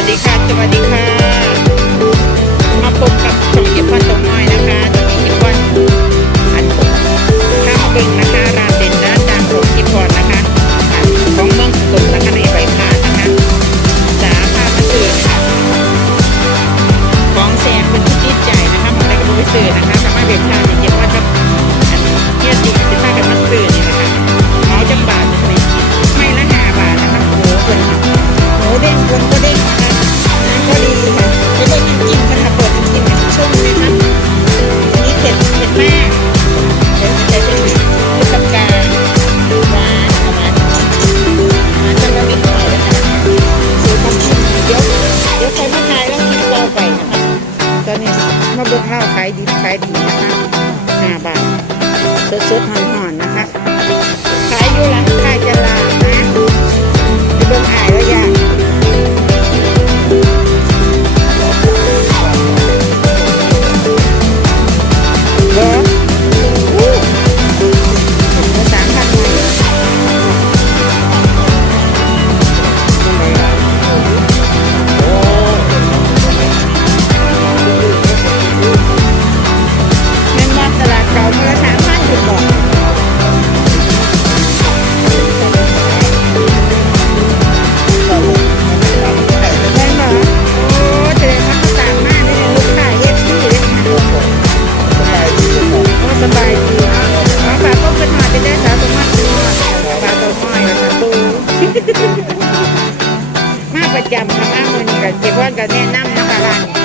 วัสดีค่ะ สวัสดีค่ะ มาพบกับชมเก็บพอนตรงน้อยนะคะตรงนี้ที่พอนอันข้าวเบ่งนะคะราเด่นด้านดังของที่พอนนะคะของเมืองสดนะคะในใบพาดนะคะสาพามาสื่อของแซงเป็นที่จิตใจนะคะมันได้ก็ไม่สื่อนะคะสามารถเบ่ดพาด มะเบิ่งเล่าขายดีขายดีนะคะห้าบาทสดๆห่อนๆนะคะ ประจำคณะมือนี่กับเจ้าพ่อกัแนะนำนะคะว่